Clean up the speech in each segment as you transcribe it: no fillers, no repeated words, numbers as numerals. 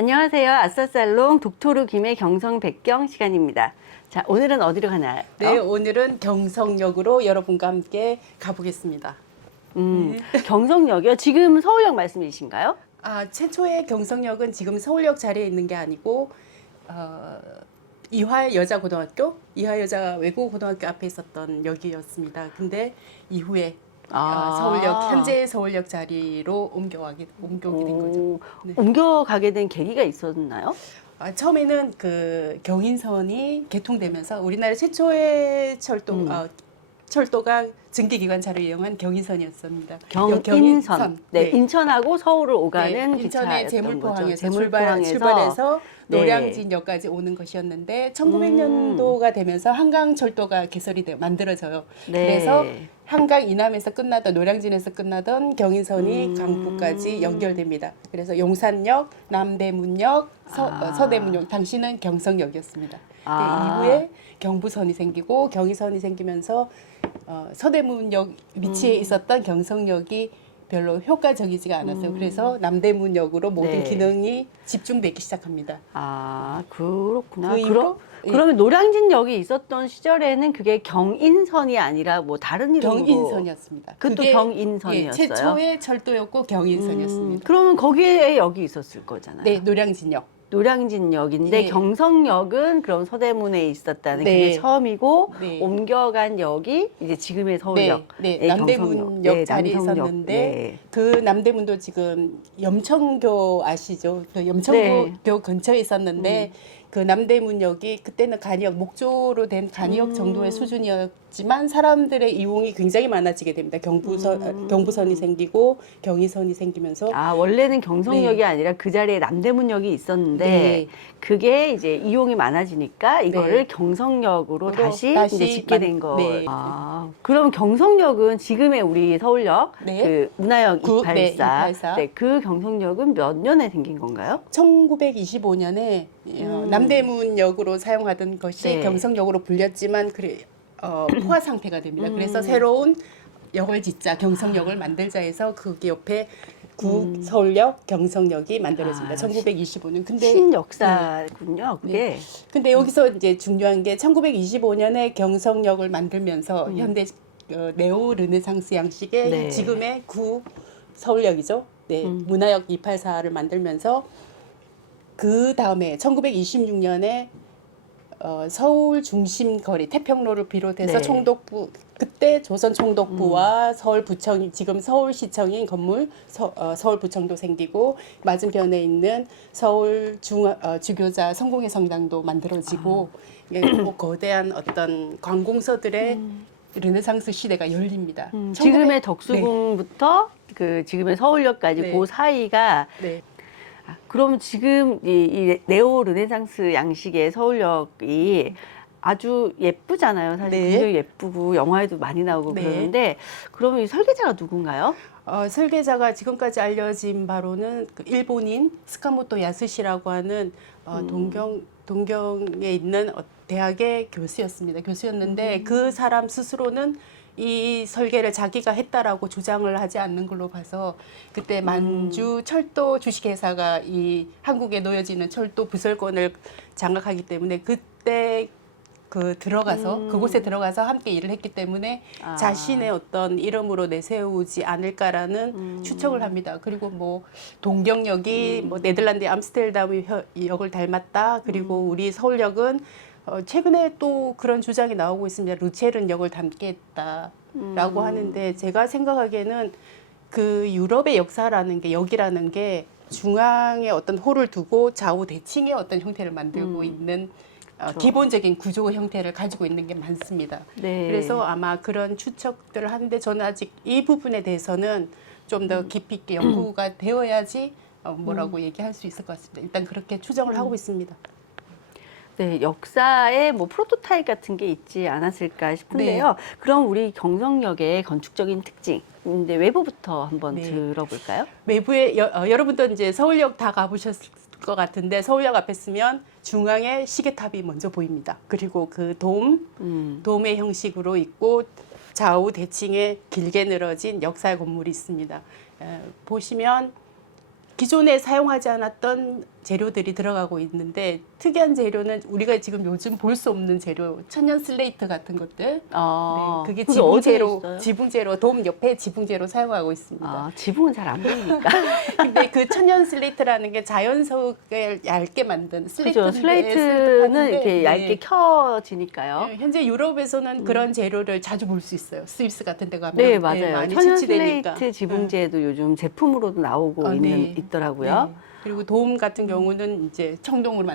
안녕하세요. 아싸살롱 독토르 김의 경성백경 시간입니다. 자, 오늘은 어디로 가나요? 네, 오늘은 경성역으로 여러분과 함께 가보겠습니다. 경성역이요? 지금 서울역 말씀이신가요? 최초의 경성역은 지금 서울역 자리에 있는 게 아니고 이화여자고등학교, 이화여자 외국어고등학교 앞에 있었던 역이었습니다. 근데 이후에 서울역, 현재의 서울역 자리로 옮겨오게 된 거죠. 네. 옮겨가게 된 계기가 있었나요? 처음에는 그 경인선이 개통되면서 우리나라 최초의 철도가 증기기관차를 이용한 경인선이었습니다. 경인선. 네, 인천하고 서울을 오가는 네, 인천의 기차였던 제물포항에서 거죠. 출발해서 네. 노량진역까지 오는 것이었는데 1900년도가 되면서 한강철도가 개설이 만들어져요. 네. 그래서 한강 이남에서 끝나던 노량진에서 끝나던 경인선이 강북까지 연결됩니다. 그래서 용산역, 남대문역, 서대문역, 당시는 경성역이었습니다. 이후에 경부선이 생기고 경의선이 생기면서 서대문역 위치에 있었던 경성역이 별로 효과적이지가 않았어요. 그래서 남대문역으로 모든 기능이 집중되기 시작합니다. 그렇구나. 그 이후로 그러면 노량진역이 있었던 시절에는 그게 경인선이 아니라 뭐 다른 이름으로 경인선이었습니다. 그것도 그게 경인선이었어요? 최초의 철도였고 경인선이었습니다. 그러면 거기에 역이 있었을 거잖아요. 네, 노량진역. 노량진역인데 경성역은 그럼 서대문에 있었다는 그게 처음이고 옮겨간 역이 이제 지금의 서울역, 남대문역 자리에 있었는데 그 남대문도 지금 염천교 아시죠? 그 염천교 근처에 있었는데 그 남대문역이 그때는 간이역 목조로 된 간이역 정도의 수준이었지만 사람들의 이용이 굉장히 많아지게 됩니다. 경부선이 생기고 경의선이 생기면서 원래는 경성역이 아니라 그 자리에 남대문역이 있었는데 그게 이제 이용이 많아지니까 이거를 경성역으로 다시 이제 짓게 된 거. 그럼 경성역은 지금의 우리 서울역 그 문화역 284, 그 경성역은 몇 년에 생긴 건가요? 1925년에 남대문역으로 사용하던 것이 경성역으로 불렸지만 포화 상태가 됩니다. 그래서 새로운 역을 짓자, 경성역을 만들자 해서 거기 옆에 구서울역, 경성역이 만들어집니다. 1925년. 근데 신역사군요, 그게. 근데 여기서 이제 중요한 게 1925년에 경성역을 만들면서 현대 네오 르네상스 양식의 지금의 구서울역이죠. 문화역 284를 만들면서 그 다음에 1926년에 서울 중심 거리 태평로를 비롯해서 총독부 그때 조선 총독부와 서울부청 지금 서울시청인 건물 서울부청도 생기고 맞은편에 있는 서울 주교자 성공회 성당도 만들어지고 거대한 어떤 관공서들의 르네상스 시대가 열립니다. 지금의 덕수궁부터 그 지금의 서울역까지 그 사이가 그러면 지금 이 네오 르네상스 양식의 서울역이 아주 예쁘잖아요. 사실 굉장히 예쁘고 영화에도 많이 나오고 그러는데 그러면 이 설계자가 누군가요? 설계자가 지금까지 알려진 바로는 그 일본인 스카모토 야스시라고 하는 동경에 있는 대학의 교수였는데 그 사람 스스로는 이 설계를 자기가 했다라고 주장을 하지 않는 걸로 봐서 그때 만주 철도 주식회사가 이 한국에 놓여지는 철도 부설권을 장악하기 때문에 그때 그곳에 들어가서 함께 일을 했기 때문에 자신의 어떤 이름으로 내세우지 않을까라는 추측을 합니다. 그리고 뭐 동경역이 뭐 네덜란드 암스테르담 역을 닮았다. 그리고 우리 서울역은 최근에 또 그런 주장이 나오고 있습니다. 루체른 역을 닮겠다라고 하는데 제가 생각하기에는 그 유럽의 역사라는 게 역이라는 게 중앙에 어떤 홀을 두고 좌우 대칭의 어떤 형태를 만들고 있는 기본적인 구조 형태를 가지고 있는 게 많습니다. 그래서 아마 그런 추측들을 하는데 저는 아직 이 부분에 대해서는 좀 더 깊이 있게 연구가 되어야지 뭐라고 얘기할 수 있을 것 같습니다. 일단 그렇게 추정을 하고 있습니다. 네, 역사에 뭐 프로토타입 같은 게 있지 않았을까 싶은데요. 그럼 우리 경성역의 건축적인 특징인데 외부부터 한번 들어볼까요? 외부에 여러분도 이제 서울역 다 가보셨을 것 같은데 서울역 앞에 서면 중앙에 시계탑이 먼저 보입니다. 그리고 그 돔의 형식으로 있고 좌우 대칭에 길게 늘어진 역사의 건물이 있습니다. 보시면 기존에 사용하지 않았던 재료들이 들어가고 있는데 특이한 재료는 우리가 지금 요즘 볼 수 없는 재료, 천연 슬레이트 같은 것들. 아, 네, 그게 그게 어디에 있어요? 지붕재료, 돔 옆에 지붕재로 사용하고 있습니다. 아, 지붕은 잘 안 보이니까. 근데 그 천연 슬레이트라는 게 자연석을 얇게 만든 그렇죠. 슬레이트인데 슬레이트는 이렇게 네. 얇게 켜지니까요. 네, 현재 유럽에서는 그런 재료를 자주 볼 수 있어요. 스위스 같은 데 가면. 네, 맞아요. 많이 천연 채취되니까. 슬레이트 지붕재도 요즘 제품으로도 나오고 네. 있더라고요. 네. 그리고 돔 같은 경우는 이제 청동으로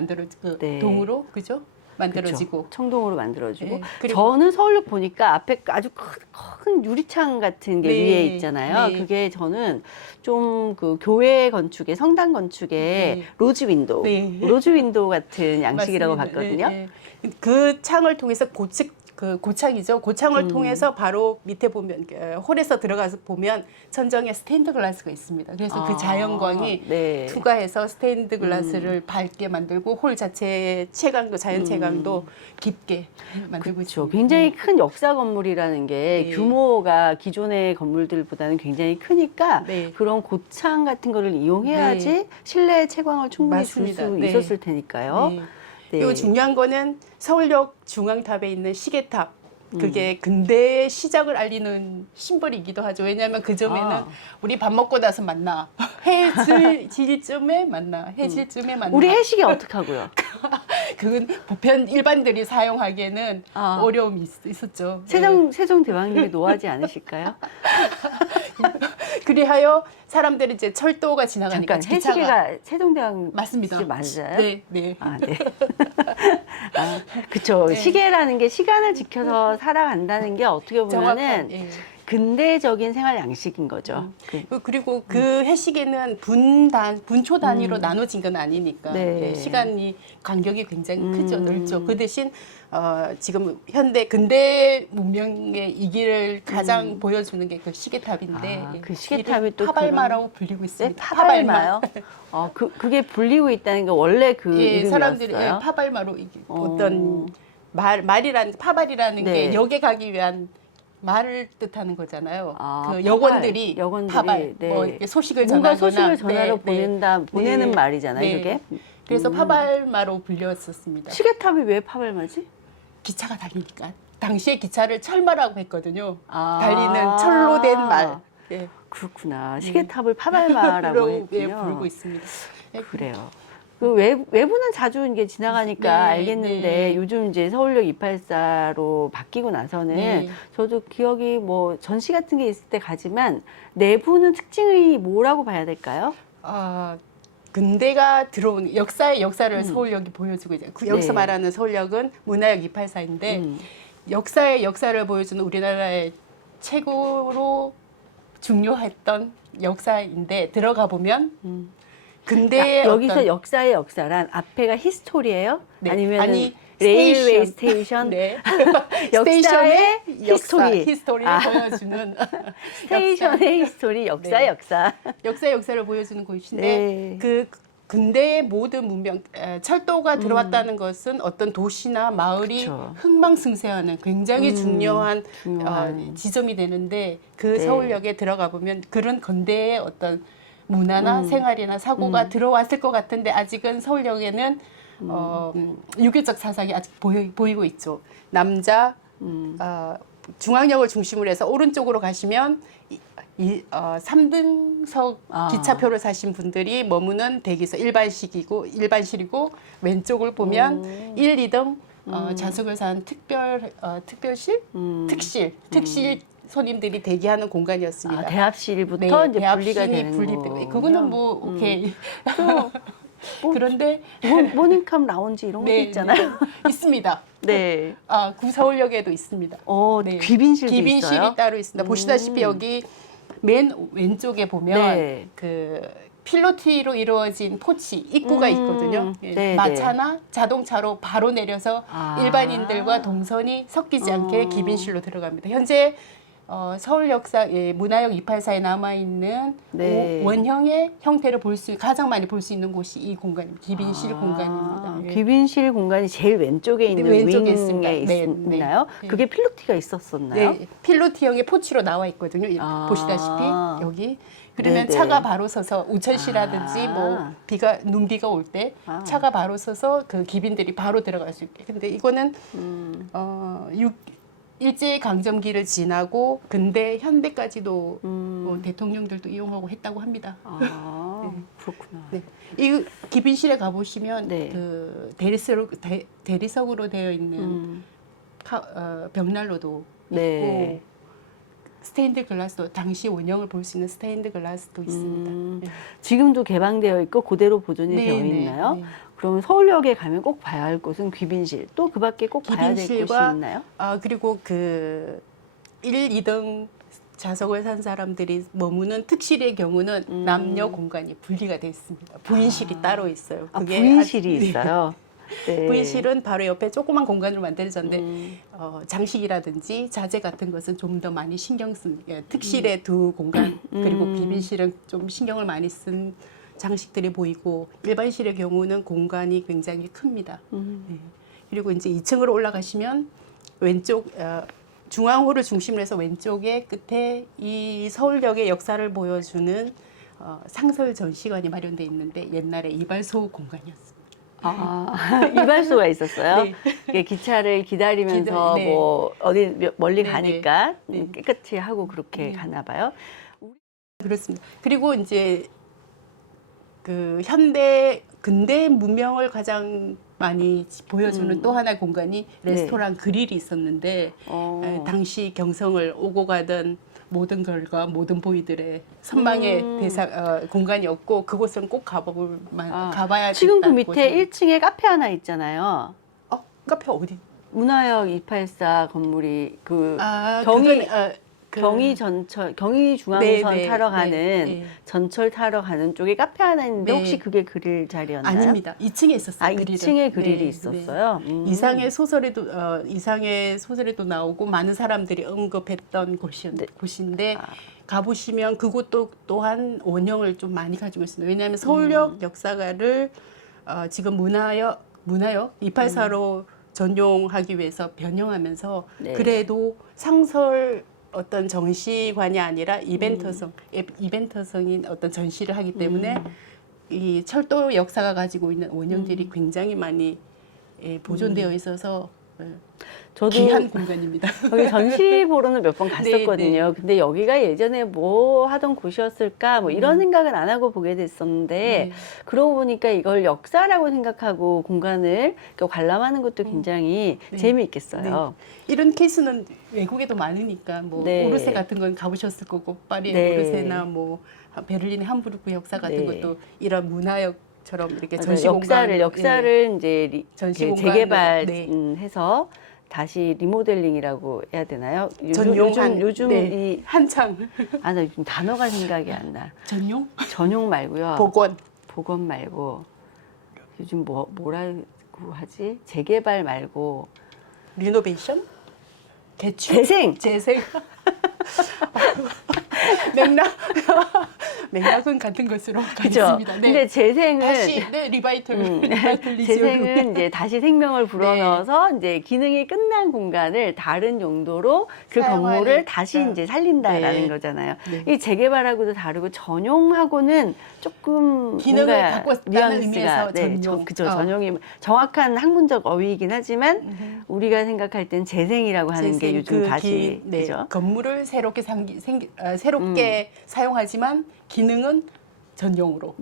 네. 동으로 그죠? 만들어지고. 그쵸. 청동으로 만들어지고. 네, 그리고- 저는 서울역 보니까 앞에 아주 큰 유리창 같은 게 네, 위에 있잖아요. 네. 그게 저는 좀 그 교회 건축의 성당 건축의 네. 로즈 윈도우, 네. 로즈 윈도우 같은 양식이라고 맞습니다. 봤거든요. 네, 네. 그 창을 통해서 고창이죠. 고창을 통해서 바로 밑에 보면 홀에서 들어가서 보면 천정에 스테인드 글라스가 있습니다. 그래서 그 자연광이 네. 투과해서 스테인드 글라스를 밝게 만들고 홀 자체의 채광도 자연 채광도 깊게 만들고 그렇죠. 있습니다. 굉장히 큰 역사 건물이라는 게 네. 규모가 기존의 건물들보다는 굉장히 크니까 네. 그런 고창 같은 거를 이용해야지 네. 실내 채광을 충분히 줄 맞습니다. 수 네. 있었을 테니까요. 네. 네. 그리고 중요한 거는 서울역 중앙탑에 있는 시계탑. 그게 근대의 시작을 알리는 심벌이기도 하죠. 왜냐하면 그 점에는 우리 밥 먹고 나서 만나. 해질쯤에 만나. 해질쯤에 만나. 우리 해식이 어떻게 하고요? 그건 보편 일반들이 사용하기에는 아. 어려움이 있었죠. 네. 세종대왕님이 노하지 않으실까요? 그리하여 사람들이 이제 철도가 지나가니까 잠깐 해시계가 세종대왕 맞습니다. 씨 맞아요? 네, 네. 아, 네. 아, 그쵸. 네. 시계라는 게 시간을 지켜서 살아간다는 게 어떻게 보면은 정확한, 예. 근대적인 생활 양식인 거죠. 그리고 그 해시계는 분초 단위로 나눠진 건 아니니까 네. 네, 시간이 간격이 굉장히 크죠, 넓죠. 그 대신 지금 근대 문명의 이기를 가장 보여주는 게 그 시계탑인데 아, 그 시계탑이 또 파발마라고 불리고 네? 있습니다. 파발마요? 그게 불리고 있다는 게 원래 그 예, 이름이었어요? 사람들이 파발마로 어떤 파발이라는 네. 게 역에 가기 위한 말을 뜻하는 거잖아요. 아, 그 여건들이, 파발, 네. 뭐 이렇게 소식을 뭔가 전하거나 소식을 전하러 보내는 네. 말이잖아요, 네. 그게. 그래서 파발마로 불렸었습니다. 시계탑이 왜 파발마지? 기차가 달리니까. 당시에 기차를 철마라고 했거든요. 아. 달리는 철로 된 말. 예. 그렇구나. 시계탑을 파발마라고 예, 했군요. 부르고 있습니다. 예. 그래요. 그 외부는 자주 이게 지나가니까 네, 알겠는데 네. 요즘 이제 서울역 284로 바뀌고 나서는 네. 저도 기억이 뭐 전시 같은 게 있을 때 가지만 내부는 특징이 뭐라고 봐야 될까요? 근대가 들어온 역사의 역사를 서울역이 보여주고 있어요. 여기서 네. 말하는 서울역은 문화역 284인데 역사의 역사를 보여주는 우리나라의 최고로 중요했던 역사인데 들어가 보면 근대의 여기서 역사의 역사란 앞에가 히스토리예요? 네. 아니면 아니, 레일웨이 스테이션? 네. 역사의 히스토리. 히스토리를 보여주는 스테이션의 히스토리, 역사의 네. 역사. 역사의 역사를 보여주는 곳인데 네. 그 근대의 모든 문명 철도가 들어왔다는 것은 어떤 도시나 마을이 그쵸. 흥망승쇠하는 굉장히 중요한 중요한. 지점이 되는데 그 네. 서울역에 들어가 보면 그런 근대의 어떤 문화나 생활이나 사고가 들어왔을 것 같은데 아직은 서울역에는 유교적 사상이 아직 보이고 있죠. 남자 중앙역을 중심으로 해서 오른쪽으로 가시면 3등석 기차표를 사신 분들이 머무는 대기석 일반실이고 왼쪽을 보면 1, 2등 좌석을 산 특별실, 특실 손님들이 대기하는 공간이었습니다. 대합실부터 이제 분리가 대합실이 되는 분리되고 그거는 뭐 오케이. 그런데 모닝캄 라운지 이런 것도 네, 있잖아요. 네. 있습니다. 네. 구서울역에도 있습니다. 네. 귀빈실도 귀빈실이 있어요? 따로 있습니다. 보시다시피 여기 맨 왼쪽에 보면 네. 그 필로티로 이루어진 포치 입구가 있거든요. 예, 네, 마차나 자동차로 바로 내려서 일반인들과 동선이 섞이지 않게 어. 귀빈실로 들어갑니다. 현재 서울역사 문화역 284에 남아있는 네. 원형의 형태를 가장 많이 볼 수 있는 곳이 이 공간입니다. 귀빈실 공간입니다. 예. 귀빈실 공간이 제일 왼쪽에 있는 왼쪽에 윙에 있습니다. 네, 네. 있나요? 네. 그게 필로티가 있었었나요? 네, 필로티형의 포치로 나와 있거든요. 아. 보시다시피 여기 그러면 네네. 차가 바로 서서 우천시라든지 뭐 눈비가 올 때 차가 바로 서서 그 기빈들이 바로 들어갈 수 있게. 근데 이거는 일제 강점기를 지나고 근대 현대까지도 뭐 대통령들도 이용하고 했다고 합니다. 그렇구나. 네. 이 기빈실에 가보시면 네. 그 대리석으로 되어 있는 벽난로도 네. 있고 스테인드 글라스도 당시 원형을 볼 수 있는 스테인드 글라스도 있습니다. 네. 지금도 개방되어 있고 그대로 보존이 네, 되어 네, 있나요? 네. 그러면 서울역에 가면 꼭 봐야 할 곳은 귀빈실, 또 그 밖에 꼭 봐야 될 곳이 기빈실과 있나요? 그리고 그 1, 2등 좌석을 산 사람들이 머무는 특실의 경우는 남녀 공간이 분리가 되어 있습니다. 부인실이 따로 있어요. 부인실이 있어요. 네. 부인실은 바로 옆에 조그만 공간으로 만들어졌는데 장식이라든지 자재 같은 것은 좀 더 많이 신경 쓴 특실의 두 공간 그리고 귀빈실은 좀 신경을 많이 쓴 장식들이 보이고 일반실의 경우는 공간이 굉장히 큽니다. 네. 그리고 이제 2층으로 올라가시면 왼쪽 중앙홀을 중심으로 해서 왼쪽에 끝에 이 서울역의 역사를 보여주는 상설 전시관이 마련되어 있는데 옛날에 이발소 공간이었습니다. 이발소가 있었어요. 네. 이게 기차를 기다리면서 네. 뭐 어디 멀리 네, 가니까 네. 깨끗이 하고 그렇게 네. 가나 봐요. 그렇습니다. 그리고 이제 그 근대 문명을 가장 많이 보여주는 또 하나의 공간이 레스토랑 그릴이 있었는데 당시 경성을 오고 가던 모든 걸과 모든 보이들의 선망의 공간이었고 그곳은 꼭 가봐야 지금 그 된다는 밑에 곳이에요. 1층에 카페 하나 있잖아요. 카페 어디? 문화역 284 건물이 경의 중앙선 네, 타러 네, 가는 네. 전철 타러 가는 쪽에 카페 하나 있는데 네. 혹시 그게 그릴 자리였나요? 아닙니다. 2층에 있었어요. 2층에 그릴이 있었어요. 이상의 소설에도 나오고 많은 사람들이 언급했던 곳인데 가보시면 그곳도 또한 원형을 좀 많이 가지고 있습니다. 왜냐하면 서울역 역사가를 지금 문화역 284로 전용하기 위해서 변형하면서 그래도 상설 어떤 정시관이 아니라 이벤트성인 어떤 전시를 하기 때문에 이 철도 역사가 가지고 있는 원형들이 굉장히 많이 보존되어 있어서 저도 귀한 공간입니다. 거기 전시 보러는 몇 번 갔었거든요. 네. 근데 여기가 예전에 뭐 하던 곳이었을까 뭐 이런 생각은 안 하고 보게 됐었는데 그러고 보니까 이걸 역사라고 생각하고 공간을 관람하는 것도 굉장히 재미있겠어요. 이런 케이스는 외국에도 많으니까 뭐 오르세 같은 건 가보셨을 거고 파리의 오르세나 뭐 베를린의 함부르크 역사 같은 것도 이런 문화역처럼 이렇게 전시 역사를 이제 전시 재개발해서 다시 리모델링이라고 해야 되나요? 요즘 이 한창 나 요즘 단어가 생각이 안 나. 전용 말고요. 복원 말고 요즘 뭐라고 하지? 재개발 말고 리노베이션? 재생. 맥락은 같은 것으로 가겠습니다. 근데 재생은 다시 리바이털리즘. 재생은 이제 다시 생명을 불어넣어서 이제 기능이 끝난 공간을 다른 용도로 그 건물을 다시 이제 살린다라는 거잖아요. 이 재개발하고도 다르고 전용하고는 조금 기능을 바꿨다는 의미에서 그죠. 전용이 정확한 학문적 어휘이긴 하지만 우리가 생각할 땐 재생이라고 하는 게 요즘 다시 그죠? 건물을 새롭게 사용하지만 기능은 전용으로.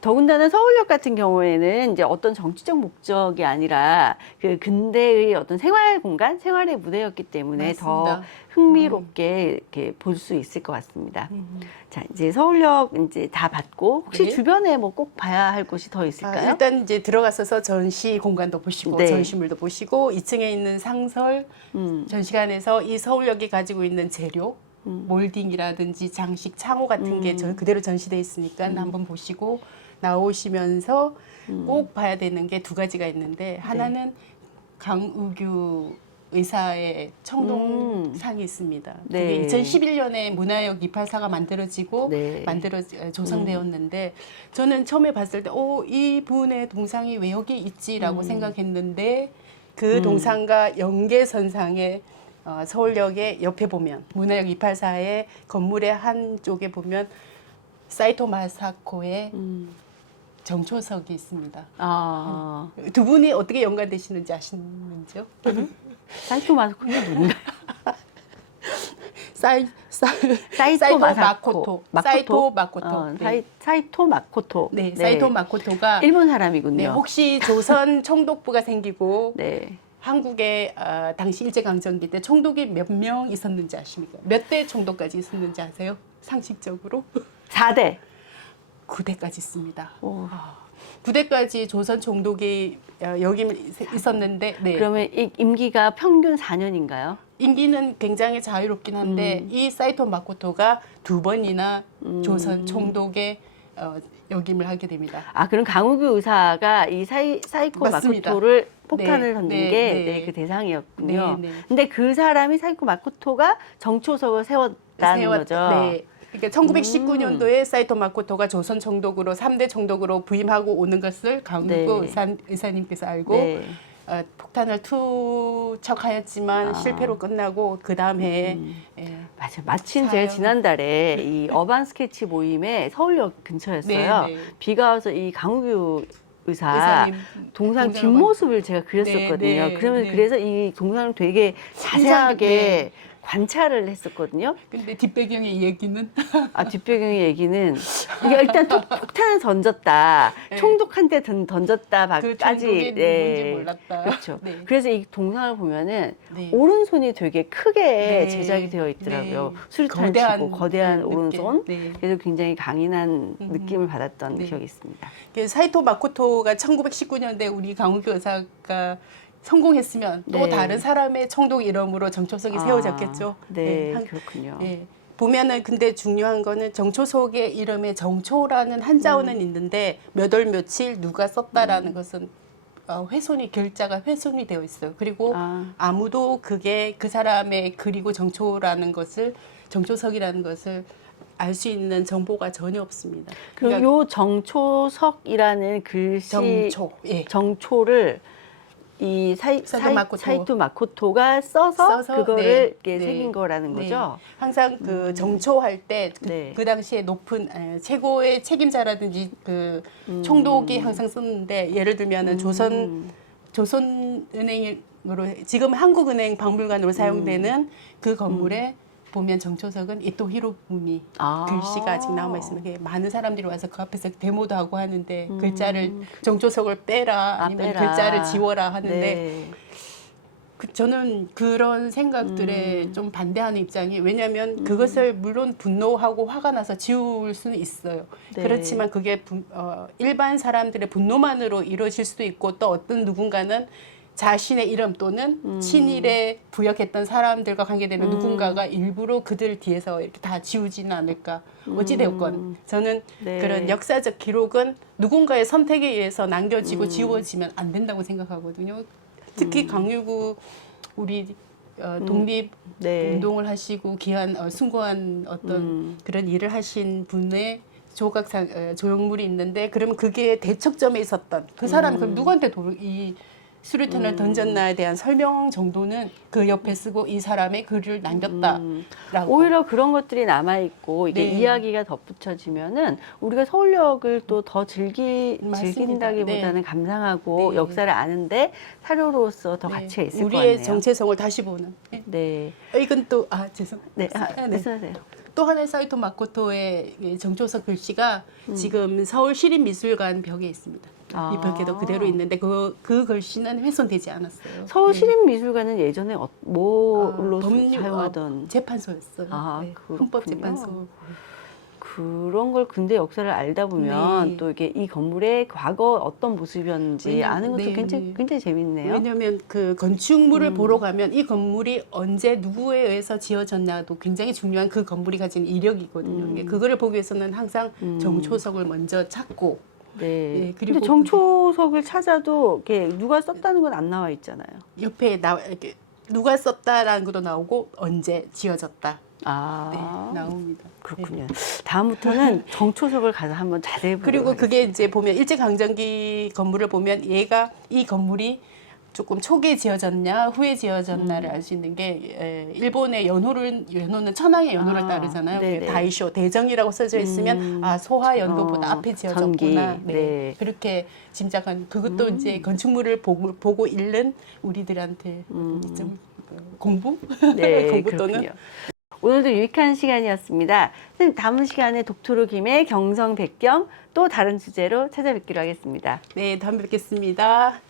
더군다나 서울역 같은 경우에는 이제 어떤 정치적 목적이 아니라 그 근대의 어떤 생활 공간, 생활의 무대였기 때문에 더 흥미롭게 이렇게 볼 수 있을 것 같습니다. 자, 이제 서울역 이제 다 봤고 혹시 주변에 뭐 꼭 봐야 할 곳이 더 있을까요? 일단 이제 들어가서서 전시 공간도 보시고 전시물도 보시고 2층에 있는 상설 전시관에서 이 서울역이 가지고 있는 재료 몰딩이라든지 장식, 창호 같은 게 그대로 전시되어 있으니까 한번 보시고 나오시면서 꼭 봐야 되는 게 두 가지가 있는데 하나는 강우규 의사의 청동상이 있습니다. 그게 2011년에 문화역 284가 만들어지고 조성되었는데 저는 처음에 봤을 때 이분의 동상이 왜 여기 있지라고 생각했는데 그 동상과 연계선상에 서울역의 옆에 보면 문화역 284의 건물의 한쪽에 보면 사이토 마사코의 정초석이 있습니다. 아, 두 분이 어떻게 연관되시는지 아시는지요? 사이토 마코토는 누군가요? 사이토 마코토. 사이토 마코토. 네. 사이토 마코토. 네, 사이토 마코토가 일본 사람이군요. 네, 혹시 조선 총독부가 생기고 네. 한국에 당시 일제강점기 때 총독이 몇 명 있었는지 아십니까? 몇 대 총독까지 있었는지 아세요? 상식적으로? 4대. 9대까지 있습니다. 오. 9대까지 조선 총독이 여기 있었는데 네. 그러면 이 임기가 평균 4년인가요? 임기는 굉장히 자유롭긴 한데 이 사이토 마코토가 2번이나 조선 총독의 역임을 하게 됩니다. 아, 그럼 강우규 의사가 이 사이코 맞습니다. 마코토를 폭탄을 네, 던진 네, 게 네. 그 대상이었군요. 네, 네. 근데 그 사람이 사이코 마코토가 정초석을 세웠다는 거죠. 네. 그러니까 1919년도에 사이토 마코토가 조선 총독으로 3대 총독으로 부임하고 오는 것을 강우구 네. 의사님께서 알고 네. 폭탄을 투척하였지만 실패로 끝나고 그 다음 해에 맞아요. 마침 제가 지난달에 이 어반 스케치 모임에 서울역 근처였어요. 네, 네. 비가 와서 이 강우규 의사 의사님 동상 동상을 뒷모습을 제가 그렸었거든요. 네, 네, 그러면 네. 그래서 이 동상을 되게 자세하게 관찰을 했었거든요. 근데 뒷배경의 이 얘기는 아, 뒷배경의 얘기는 이게 일단 폭탄을 던졌다, 네. 총독한테 그 던졌다까지 총독이 누군지 몰랐다. 그렇죠. 네. 그래서 이 동상을 보면은 네. 오른손이 되게 크게 네. 제작이 되어 있더라고요. 네. 수류탄 치고 거대한 느낌. 오른손. 네. 그래서 굉장히 강인한 느낌을 받았던 네. 기억이 있습니다. 사이토 마코토가 1919년대 우리 강우규 의사가 성공했으면 또 네. 다른 사람의 총독 이름으로 정초석이 세워졌겠죠. 네, 한- 그렇군요. 예. 보면은 근데 중요한 거는 정초석의 이름에 정초라는 한자어는 있는데 몇 월 며칠 누가 썼다라는 것은 훼손이 결자가 훼손이 되어 있어요. 그리고 아무도 그게 그 사람의 그리고 정초라는 것을 정초석이라는 것을 알 수 있는 정보가 전혀 없습니다. 그리고 요 정초석이라는 글씨 정초, 예. 정초를 이 사이토 마코토가 써서 그거를 네, 이렇게 네, 새긴 거라는 네. 거죠. 항상 그 정초할 때 그 네. 당시에 높은 최고의 책임자라든지 그 총독이 항상 썼는데 예를 들면은 조선은행으로 지금 한국은행 박물관으로 사용되는 그 건물에 보면 정초석은 이토 히로부미 글씨가 아직 남아 있습니다. 많은 사람들이 와서 그 앞에서 데모도 하고 하는데 글자를 정초석을 빼라 아니면 빼라. 글자를 지워라 하는데 네. 저는 그런 생각들에 좀 반대하는 입장이 왜냐하면 그것을 물론 분노하고 화가 나서 지울 수는 있어요. 네. 그렇지만 그게 일반 사람들의 분노만으로 이루어질 수도 있고 또 어떤 누군가는 자신의 이름 또는 친일에 부역했던 사람들과 관계되는 누군가가 일부러 그들 뒤에서 이렇게 다 지우지는 않을까. 어찌되었건 저는 네. 그런 역사적 기록은 누군가의 선택에 의해서 남겨지고 지워지면 안 된다고 생각하거든요. 특히 강유구 우리 독립 네. 운동을 하시고 귀한 숭고한 어떤 그런 일을 하신 분의 조각상 조형물이 있는데 그러면 그게 대척점에 있었던 그 사람 그럼 누구한테 이 수류탄을 던졌나에 대한 설명 정도는 그 옆에 쓰고 이 사람의 글을 남겼다라고. 오히려 그런 것들이 남아 있고 이게 네. 이야기가 덧붙여지면은 우리가 서울역을 또 더 맞습니다. 즐긴다기보다는 네. 감상하고 네. 역사를 아는데 사료로서 더 네. 가치가 있을 것 우리의 같네요. 정체성을 다시 보는. 네. 네. 이건 또 죄송. 네. 네. 말씀하세요. 또 하나의 사이토 마코토의 정초석 글씨가 지금 서울시립미술관 벽에 있습니다. 이 벽에도 그대로 있는데 그 글씨는 훼손되지 않았어요. 서울시립미술관은 예전에 뭘로 법률, 사용하던 재판소였어요. 네. 그렇군요. 헌법재판소. 그런 걸 근대 역사를 알다 보면 네. 또 이게 이 건물의 과거 어떤 모습이었는지 아는 것도 네, 굉장히 재밌네요. 왜냐하면 그 건축물을 보러 가면 이 건물이 언제 누구에 의해서 지어졌냐도 굉장히 중요한 그 건물이 가진 이력이거든요. 그거를 보기 위해서는 항상 정초석을 먼저 찾고 네. 그리고 근데 정초석을 찾아도 이렇게 누가 썼다는 건 안 나와 있잖아요. 옆에 이렇게 누가 썼다라는 것도 나오고 언제 지어졌다. 나옵니다. 그렇군요. 다음부터는 정초석을 가서 한번 자세히 보도록 그리고 그게 하겠습니다. 이제 보면 일제강점기 건물을 보면 이 건물이 조금 초기에 지어졌냐 후에 지어졌나를 알 수 있는 게 일본의 연호는 천황의 연호를 따르잖아요. 네네. 다이쇼 대정이라고 써져 있으면 소화 연도보다 앞에 지어졌구나. 네. 그렇게 짐작한 그것도 이제 건축물을 보고 읽는 우리들한테 좀 공부 네, 공부 또는 그렇군요. 오늘도 유익한 시간이었습니다. 선생님, 다음 시간에 독토로 김의 경성 백경 또 다른 주제로 찾아뵙기로 하겠습니다. 네, 다음에 뵙겠습니다.